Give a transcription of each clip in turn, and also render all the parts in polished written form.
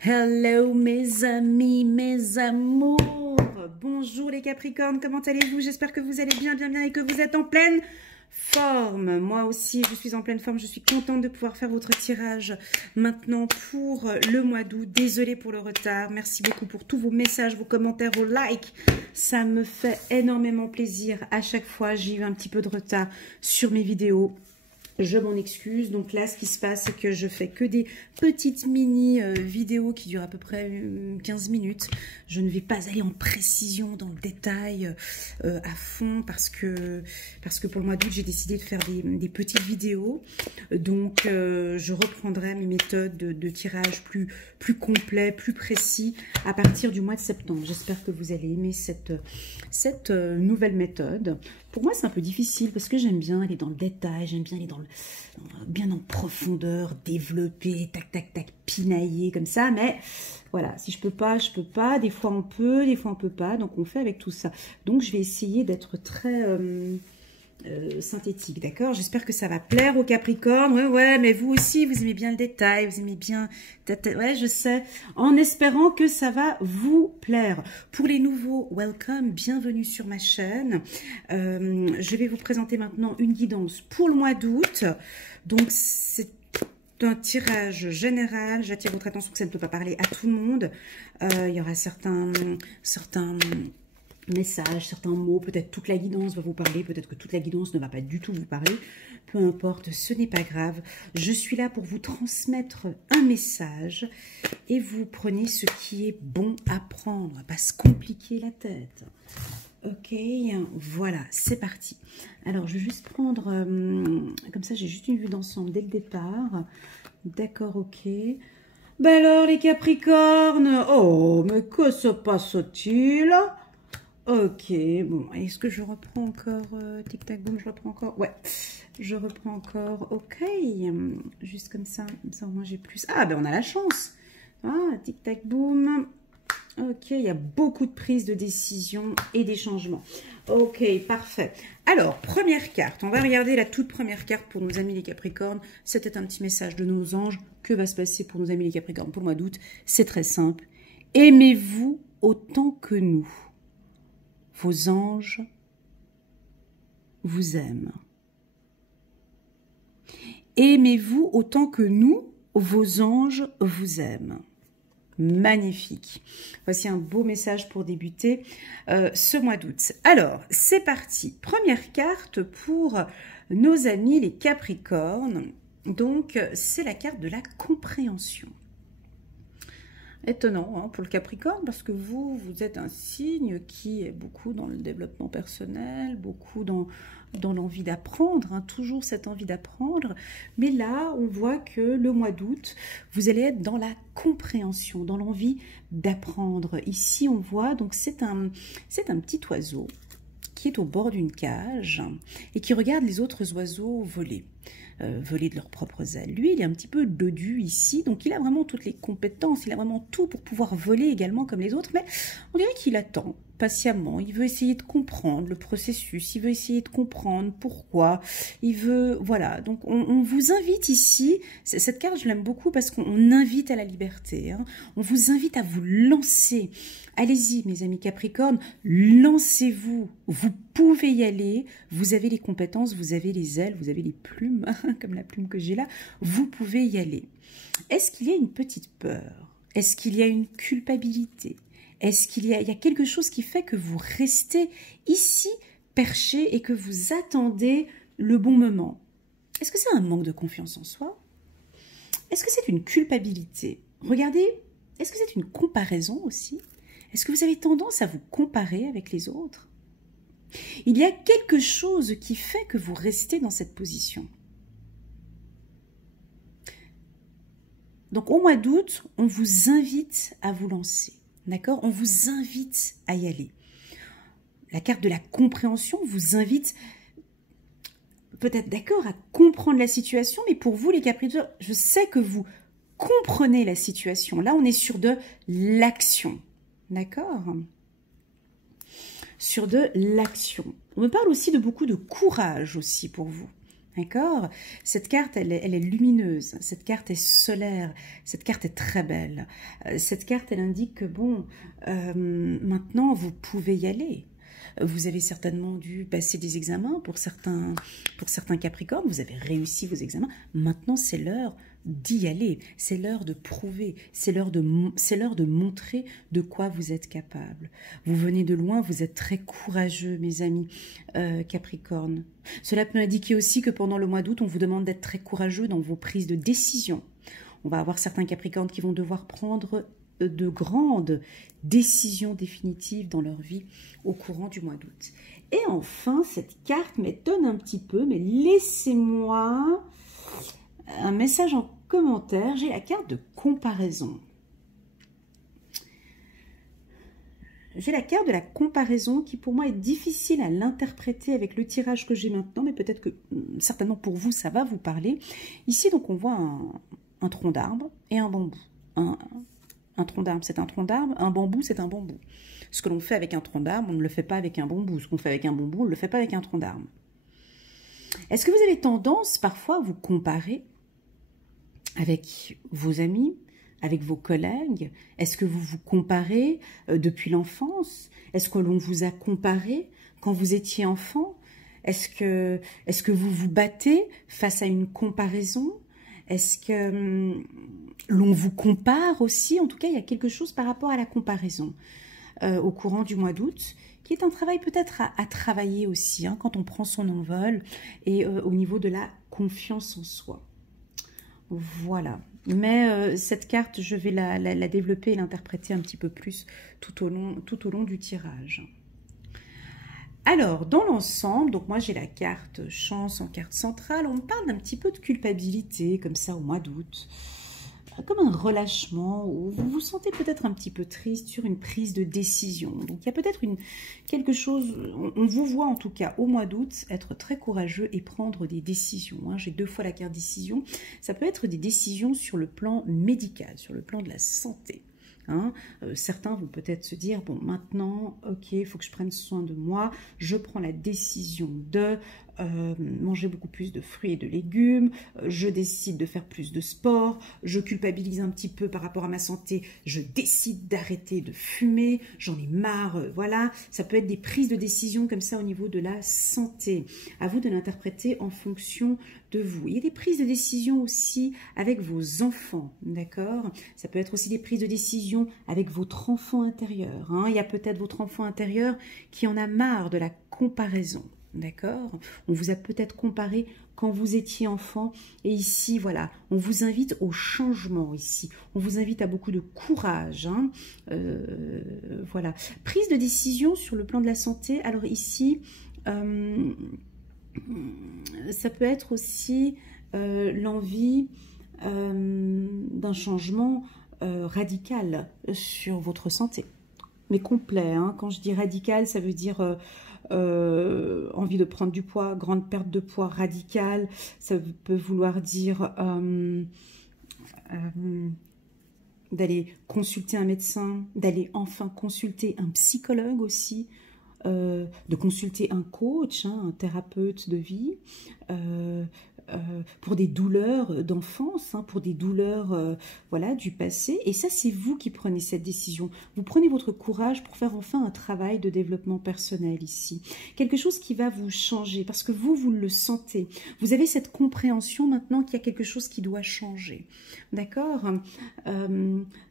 Hello mes amis, mes amours. Bonjour les Capricornes, comment allez-vous? J'espère que vous allez bien et que vous êtes en pleine forme. Moi aussi, je suis en pleine forme. Je suis contente de pouvoir faire votre tirage maintenant pour le mois d'août. Désolée pour le retard. Merci beaucoup pour tous vos messages, vos commentaires, vos likes. Ça me fait énormément plaisir. À chaque fois, j'ai eu un petit peu de retard sur mes vidéos. Je m'en excuse. Donc là, ce qui se passe, c'est que je fais que des petites mini vidéos qui durent à peu près 15 minutes. Je ne vais pas aller en précision dans le détail à fond parce que pour le mois d'août, j'ai décidé de faire des petites vidéos. Donc, je reprendrai mes méthodes de tirage plus complet, plus précis à partir du mois de septembre. J'espère que vous allez aimer cette nouvelle méthode. Pour moi, c'est un peu difficile parce que j'aime bien aller dans le détail, j'aime bien aller bien en profondeur, développer, tac, tac, tac, pinailler comme ça. Mais voilà, si je peux pas, je peux pas. Des fois, on peut, des fois, on peut pas. Donc, on fait avec tout ça. Donc, je vais essayer d'être très synthétique, d'accord? J'espère que ça va plaire aux Capricornes. Ouais, mais vous aussi, vous aimez bien le détail, vous aimez bien... Ouais, je sais. En espérant que ça va vous plaire. Pour les nouveaux, welcome, bienvenue sur ma chaîne. Je vais vous présenter maintenant une guidance pour le mois d'août. Donc, c'est un tirage général. J'attire votre attention que ça ne peut pas parler à tout le monde. Il y aura certains messages, certains mots, peut-être toute la guidance va vous parler, peut-être que toute la guidance ne va pas du tout vous parler, peu importe, ce n'est pas grave. Je suis là pour vous transmettre un message et vous prenez ce qui est bon à prendre, pas se compliquer la tête. Ok, voilà, c'est parti. Alors, je vais juste prendre, comme ça j'ai juste une vue d'ensemble dès le départ. D'accord, ok. Ben alors les Capricornes, oh, mais que se passe-t-il ? Ok, bon, est-ce que je reprends encore, tic-tac-boom, je reprends encore, ouais, je reprends encore, ok, juste comme ça au moins j'ai plus, ah ben on a la chance, ah, tic-tac-boom, ok, il y a beaucoup de prises de décision et des changements, ok, parfait. Alors, première carte, on va regarder la toute première carte pour nos amis les Capricornes, c'était un petit message de nos anges, que va se passer pour nos amis les Capricornes pour le mois d'août? C'est très simple, aimez-vous autant que nous. Vos anges vous aiment. Aimez-vous autant que nous, vos anges vous aiment. Magnifique. Voici un beau message pour débuter ce mois d'août. Alors, c'est parti. Première carte pour nos amis les Capricornes. Donc, c'est la carte de la compréhension. Étonnant hein, pour le Capricorne parce que vous êtes un signe qui est beaucoup dans le développement personnel, beaucoup dans l'envie d'apprendre, hein, toujours cette envie d'apprendre. Mais là, on voit que le mois d'août, vous allez être dans la compréhension, dans l'envie d'apprendre. Ici, on voit, donc c'est un petit oiseau qui est au bord d'une cage et qui regarde les autres oiseaux voler. Voler de leurs propres ailes. Lui, il est un petit peu dodu ici, donc il a vraiment toutes les compétences, il a vraiment tout pour pouvoir voler également comme les autres, mais on dirait qu'il attend patiemment, il veut essayer de comprendre le processus, il veut essayer de comprendre pourquoi, il veut, voilà, donc on vous invite ici, cette carte je l'aime beaucoup parce qu'on invite à la liberté, hein. On vous invite à vous lancer, allez-y mes amis Capricornes, lancez-vous, vous pouvez y aller, vous avez les compétences, vous avez les ailes, vous avez les plumes, comme la plume que j'ai là, vous pouvez y aller. Est-ce qu'il y a une petite peur? Est-ce qu'il y a une culpabilité? Est-ce qu'il y a quelque chose qui fait que vous restez ici perché et que vous attendez le bon moment? Est-ce que c'est un manque de confiance en soi? Est-ce que c'est une culpabilité? Regardez, est-ce que c'est une comparaison aussi? Est-ce que vous avez tendance à vous comparer avec les autres? Il y a quelque chose qui fait que vous restez dans cette position. Donc au mois d'août, on vous invite à vous lancer. D'accord? On vous invite à y aller. La carte de la compréhension vous invite peut-être d'accord à comprendre la situation, mais pour vous les Capricornes, je sais que vous comprenez la situation. Là, on est sur de l'action. D'accord? Sur de l'action. On me parle aussi de beaucoup de courage aussi pour vous. D'accord? Cette carte, elle est lumineuse, cette carte est solaire, cette carte est très belle. Cette carte, elle indique que bon, maintenant, vous pouvez y aller. Vous avez certainement dû passer des examens pour certains Capricornes, vous avez réussi vos examens. Maintenant, c'est l'heure d'y aller, c'est l'heure de prouver, c'est l'heure de montrer de quoi vous êtes capable. Vous venez de loin, vous êtes très courageux, mes amis Capricorne. Cela peut indiquer aussi que pendant le mois d'août, on vous demande d'être très courageux dans vos prises de décision. On va avoir certains Capricornes qui vont devoir prendre de grandes décisions définitives dans leur vie au courant du mois d'août. Et enfin, cette carte m'étonne un petit peu, mais laissez-moi un message en commentaire. J'ai la carte de comparaison. J'ai la carte de la comparaison qui pour moi est difficile à l'interpréter avec le tirage que j'ai maintenant, mais peut-être que certainement pour vous ça va vous parler. Ici donc on voit un tronc d'arbre et un bambou. Un tronc d'arbre, c'est un tronc d'arbre, un bambou, c'est un bambou. Ce que l'on fait avec un tronc d'arbre, on ne le fait pas avec un bambou. Ce qu'on fait avec un bambou, on ne le fait pas avec un tronc d'arbre. Est-ce que vous avez tendance parfois à vous comparer avec vos amis, avec vos collègues? Est-ce que vous vous comparez depuis l'enfance? Est-ce que l'on vous a comparé quand vous étiez enfant? Est-ce que vous vous battez face à une comparaison? Est-ce que l'on vous compare aussi? En tout cas, il y a quelque chose par rapport à la comparaison au courant du mois d'août, qui est un travail peut-être à travailler aussi, hein, quand on prend son envol, et au niveau de la confiance en soi. Voilà. Mais cette carte, je vais la développer et l'interpréter un petit peu plus tout au long du tirage. Alors, dans l'ensemble, donc moi j'ai la carte chance en carte centrale, on me parle d'un petit peu de culpabilité, comme ça au mois d'août, comme un relâchement, où vous vous sentez peut-être un petit peu triste sur une prise de décision. Donc il y a peut-être quelque chose, on vous voit en tout cas au mois d'août être très courageux et prendre des décisions. Hein. J'ai 2 fois la carte décision, ça peut être des décisions sur le plan médical, sur le plan de la santé. Hein, certains vont peut-être se dire, bon maintenant, ok, il faut que je prenne soin de moi, je prends la décision de manger beaucoup plus de fruits et de légumes, je décide de faire plus de sport, je culpabilise un petit peu par rapport à ma santé, je décide d'arrêter de fumer, j'en ai marre, voilà, ça peut être des prises de décision comme ça au niveau de la santé. À vous de l'interpréter en fonction de vous. Il y a des prises de décision aussi avec vos enfants, d'accord? Ça peut être aussi des prises de décision avec votre enfant intérieur. Hein. Il y a peut-être votre enfant intérieur qui en a marre de la comparaison, d'accord? On vous a peut-être comparé quand vous étiez enfant. Et ici, voilà, on vous invite au changement ici. On vous invite à beaucoup de courage. Hein. Voilà. Prise de décision sur le plan de la santé. Alors ici... ça peut être aussi l'envie d'un changement radical sur votre santé, mais complet. Hein. Quand je dis radical, ça veut dire envie de prendre du poids, grande perte de poids radicale. Ça peut vouloir dire d'aller consulter un médecin, d'aller enfin consulter un psychologue aussi, de consulter un coach, hein, un thérapeute de vie, pour des douleurs d'enfance, hein, pour des douleurs voilà, du passé. Et ça, c'est vous qui prenez cette décision. Vous prenez votre courage pour faire enfin un travail de développement personnel ici. Quelque chose qui va vous changer, parce que vous le sentez. Vous avez cette compréhension maintenant qu'il y a quelque chose qui doit changer. D'accord?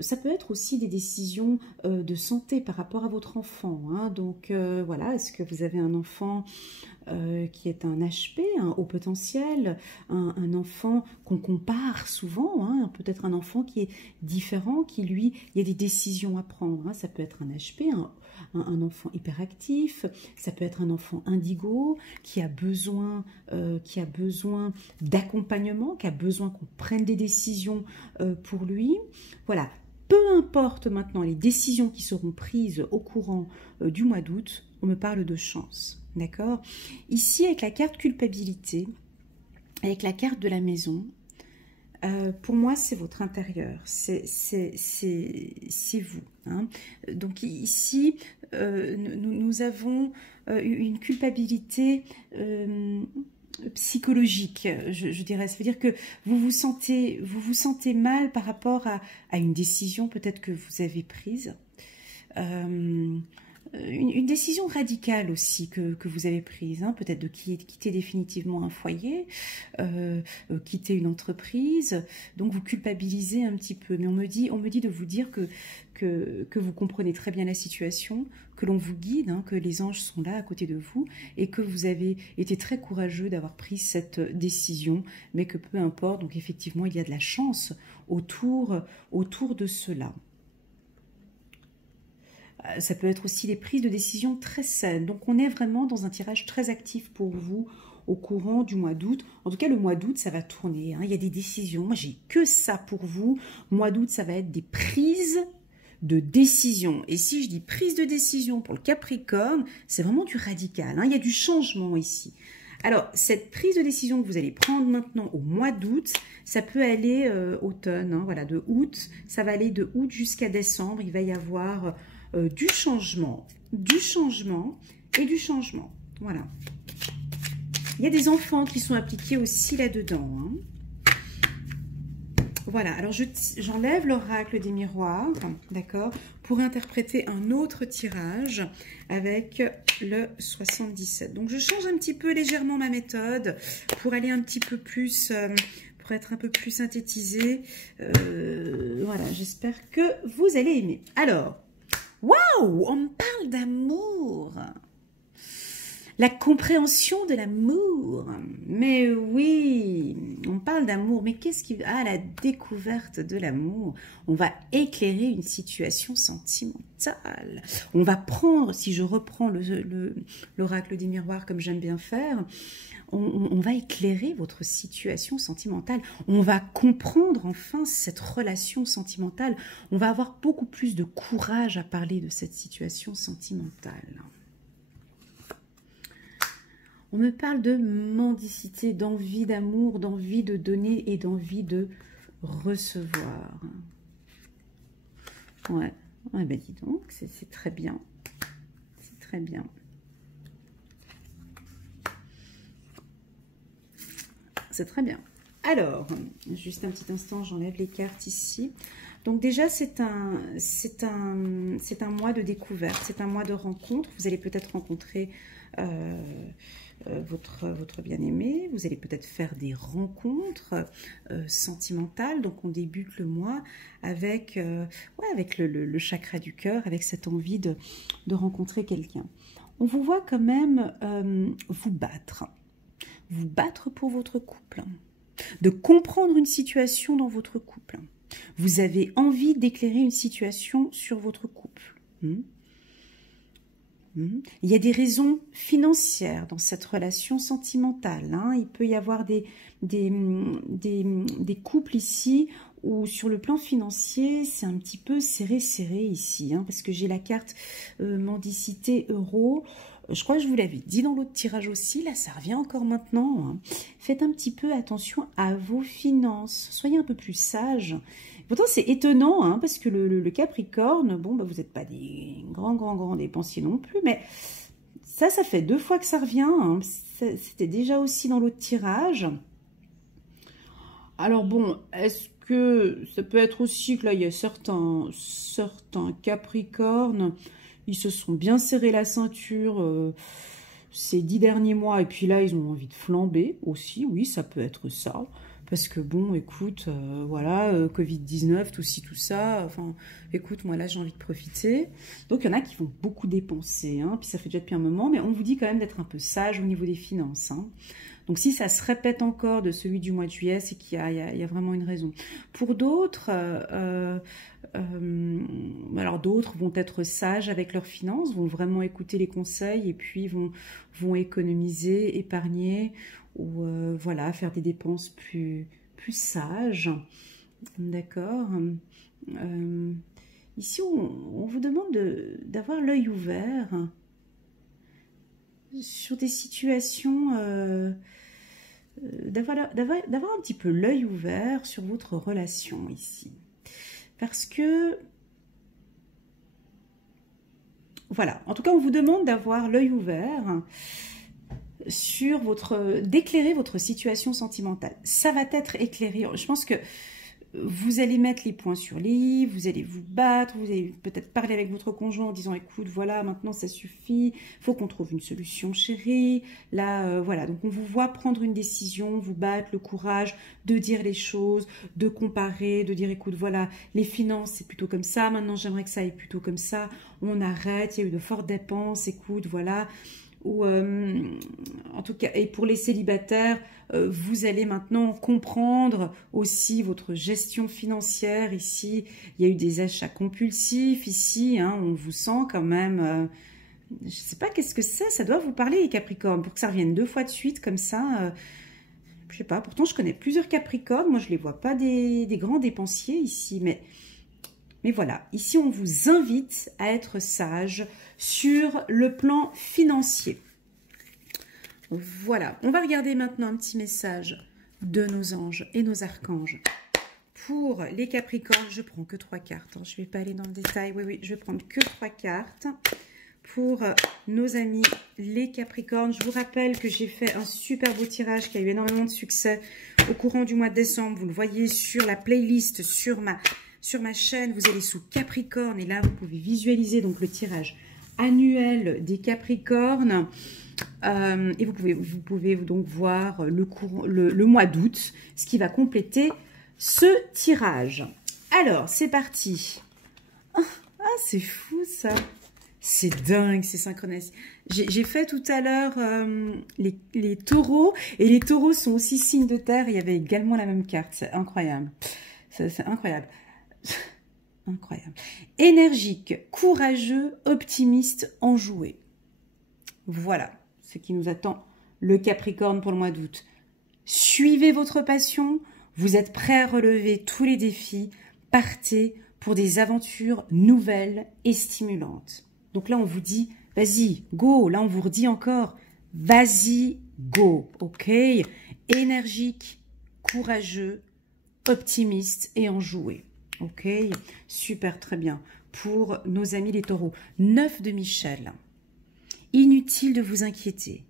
Ça peut être aussi des décisions de santé par rapport à votre enfant. Hein. Donc voilà, est-ce que vous avez un enfant qui est un HP, un haut potentiel, un enfant qu'on compare souvent, hein, peut-être un enfant qui est différent, qui lui, il y a des décisions à prendre. Hein. Ça peut être un HP, un enfant hyperactif, ça peut être un enfant indigo qui a besoin d'accompagnement, qui a besoin qu'on prenne des décisions pour lui. Voilà. Peu importe maintenant les décisions qui seront prises au courant du mois d'août, on me parle de chance. D'accord? Ici, avec la carte culpabilité, avec la carte de la maison, pour moi, c'est votre intérieur, c'est vous. Hein. Donc ici, nous avons une culpabilité psychologique, je dirais. Ça veut dire que vous vous sentez mal par rapport à une décision peut-être que vous avez prise. Une décision radicale aussi que vous avez prise, hein, peut-être de quitter définitivement un foyer, quitter une entreprise, donc vous culpabilisez un petit peu. Mais on me dit de vous dire que vous comprenez très bien la situation, que l'on vous guide, hein, que les anges sont là à côté de vous et que vous avez été très courageux d'avoir pris cette décision, mais que peu importe, donc effectivement il y a de la chance autour de cela. Ça peut être aussi des prises de décision très saines. Donc on est vraiment dans un tirage très actif pour vous au courant du mois d'août. En tout cas, le mois d'août, ça va tourner, hein. Il y a des décisions. Moi, j'ai que ça pour vous. Mois d'août, ça va être des prises de décision. Et si je dis prise de décision pour le Capricorne, c'est vraiment du radical, hein. Il y a du changement ici. Alors, cette prise de décision que vous allez prendre maintenant au mois d'août, ça peut aller automne, hein, voilà, de août, ça va aller de août jusqu'à décembre. Il va y avoir du changement et du changement. Voilà. Il y a des enfants qui sont impliqués aussi là-dedans, hein. Voilà, alors j'enlève l'oracle des miroirs, d'accord, pour interpréter un autre tirage avec le 77. Donc je change un petit peu légèrement ma méthode pour aller un petit peu plus, pour être un peu plus synthétisée. Voilà, j'espère que vous allez aimer. Alors, waouh, on me parle d'amour. La compréhension de l'amour. Mais oui, on parle d'amour. Mais qu'est-ce qui... Ah, la découverte de l'amour. On va éclairer une situation sentimentale. On va prendre, si je reprends l'oracle des miroirs comme j'aime bien faire, on va éclairer votre situation sentimentale. On va comprendre enfin cette relation sentimentale. On va avoir beaucoup plus de courage à parler de cette situation sentimentale. On me parle de mendicité, d'envie d'amour, d'envie de donner et d'envie de recevoir. Ouais, ben dis donc, c'est très bien. C'est très bien. C'est très bien. Alors, juste un petit instant, j'enlève les cartes ici. Donc déjà, c'est un mois de découverte, c'est un mois de rencontre. Vous allez peut-être rencontrer votre bien-aimé, vous allez peut-être faire des rencontres sentimentales. Donc on débute le mois avec, avec le chakra du cœur, avec cette envie de rencontrer quelqu'un. On vous voit quand même vous battre pour votre couple, de comprendre une situation dans votre couple. Vous avez envie d'éclairer une situation sur votre couple. Il y a des raisons financières dans cette relation sentimentale, hein. Il peut y avoir des couples ici où sur le plan financier, c'est un petit peu serré ici, hein, parce que j'ai la carte mendicité euro. Je crois que je vous l'avais dit dans l'autre tirage aussi, là ça revient encore maintenant, hein. Faites un petit peu attention à vos finances, soyez un peu plus sage. Pourtant c'est étonnant, hein, parce que le Capricorne, bon, bah, vous n'êtes pas des grands dépensiers non plus, mais ça fait 2 fois que ça revient, hein. C'était déjà aussi dans l'autre tirage. Alors bon, est-ce que ça peut être aussi que là il y a certains Capricornes, ils se sont bien serré la ceinture ces 10 derniers mois, et puis là ils ont envie de flamber aussi, oui ça peut être ça. Parce que bon, écoute, voilà, Covid-19, tout ci, tout ça, enfin, écoute, moi là j'ai envie de profiter. Donc il y en a qui vont beaucoup dépenser, hein, puis ça fait déjà depuis un moment, mais on vous dit quand même d'être un peu sage au niveau des finances, hein. Donc si ça se répète encore de celui du mois de juillet, c'est qu'il y a vraiment une raison. Pour d'autres, alors d'autres vont être sages avec leurs finances, vont vraiment écouter les conseils et puis vont économiser, épargner, ou voilà, faire des dépenses plus sages. D'accord. Ici, on vous demande d'avoir l'œil ouvert sur des situations, d'avoir un petit peu l'œil ouvert sur votre relation ici. Parce que, voilà, en tout cas, on vous demande d'avoir l'œil ouvert sur d'éclairer votre situation sentimentale. Ça va être éclairé. Je pense que vous allez mettre les points sur les i, vous allez vous battre, vous allez peut-être parler avec votre conjoint en disant écoute, voilà, maintenant ça suffit, il faut qu'on trouve une solution chérie. Là, voilà, donc on vous voit prendre une décision, vous battre, le courage de dire les choses, de comparer, de dire écoute, voilà, les finances c'est plutôt comme ça, maintenant j'aimerais que ça aille plutôt comme ça, on arrête, il y a eu de fortes dépenses, écoute, voilà. Ou en tout cas, et pour les célibataires, vous allez maintenant comprendre aussi votre gestion financière. Ici, il y a eu des achats compulsifs. Ici, hein, on vous sent quand même... je ne sais pas qu'est-ce que c'est. Ça doit vous parler, les Capricornes. Pour que ça revienne 2 fois de suite comme ça... je ne sais pas. Pourtant, je connais plusieurs Capricornes. Moi, je ne les vois pas des grands dépensiers ici. Mais voilà, ici on vous invite à être sage sur le plan financier. Voilà, on va regarder maintenant un petit message de nos anges et nos archanges. Pour les Capricornes, je prends que 3 cartes. Je ne vais pas aller dans le détail. Oui, je vais prendre que 3 cartes. Pour nos amis les Capricornes, je vous rappelle que j'ai fait un super beau tirage qui a eu énormément de succès au courant du mois de décembre. Vous le voyez sur la playlist, sur ma chaîne, vous allez sous Capricorne et là, vous pouvez visualiser donc le tirage annuel des Capricornes. Et vous pouvez donc voir le mois d'août, ce qui va compléter ce tirage. Alors, c'est parti. Ah, c'est fou ça. C'est dingue, c'est synchronisé. J'ai fait tout à l'heure les taureaux, et les taureaux sont aussi signes de terre. Il y avait également la même carte, c'est incroyable. C'est incroyable. Incroyable. Énergique, courageux, optimiste, enjoué. Voilà ce qui nous attend le Capricorne pour le mois d'août. Suivez votre passion, vous êtes prêt à relever tous les défis, partez pour des aventures nouvelles et stimulantes. Donc là, on vous dit, vas-y, go. Là, on vous redit encore, vas-y, go. Ok? Énergique, courageux, optimiste et enjoué. Ok, super, très bien. Pour nos amis les taureaux, 9 de Michel. Inutile de vous inquiéter.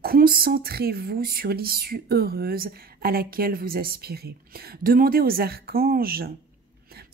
Concentrez-vous sur l'issue heureuse à laquelle vous aspirez. Demandez aux archanges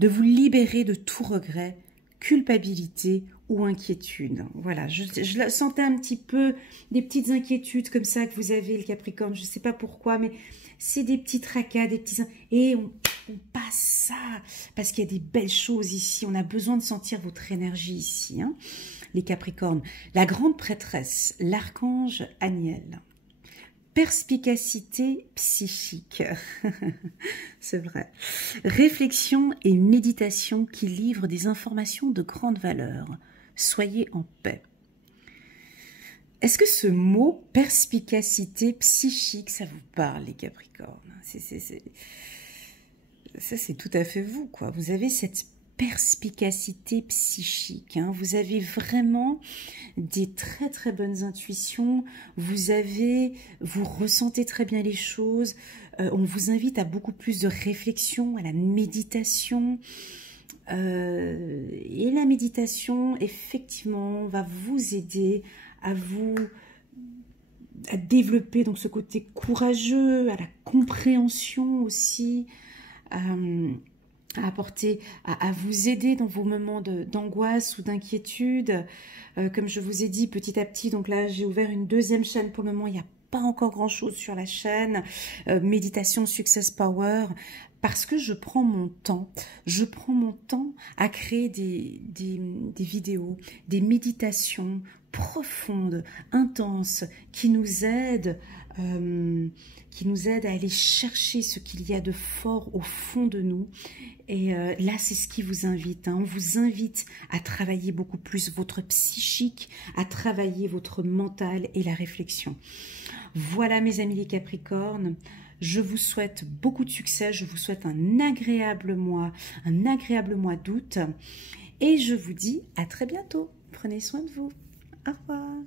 de vous libérer de tout regret, culpabilité ou inquiétude. Voilà, je sentais un petit peu des petites inquiétudes comme ça que vous avez, le Capricorne. Je ne sais pas pourquoi, mais c'est des petits tracas, des petits... Et on passe ça, parce qu'il y a des belles choses ici. On a besoin de sentir votre énergie ici, hein, les Capricornes. La grande prêtresse, l'archange Aniel. Perspicacité psychique. C'est vrai. Réflexion et méditation qui livrent des informations de grande valeur. Soyez en paix. Est-ce que ce mot perspicacité psychique, ça vous parle, les Capricornes? Ça, c'est tout à fait vous, quoi. Vous avez cette perspicacité psychique, hein. Vous avez vraiment des très très bonnes intuitions, vous ressentez très bien les choses, on vous invite à beaucoup plus de réflexion, à la méditation, et la méditation effectivement va vous aider à développer donc ce côté courageux, à la compréhension aussi, à vous aider dans vos moments d'angoisse ou d'inquiétude. Comme je vous ai dit, petit à petit, donc là j'ai ouvert une deuxième chaîne pour le moment, il n'y a pas encore grand chose sur la chaîne, méditation Success Power, parce que je prends mon temps à créer des vidéos, des méditations profondes, intenses, qui nous aident à aller chercher ce qu'il y a de fort au fond de nous. Et là, c'est ce qui vous invite, hein. On vous invite à travailler beaucoup plus votre psychique, à travailler votre mental et la réflexion. Voilà, mes amis les Capricornes. Je vous souhaite beaucoup de succès. Je vous souhaite un agréable mois d'août. Et je vous dis à très bientôt. Prenez soin de vous. Au revoir.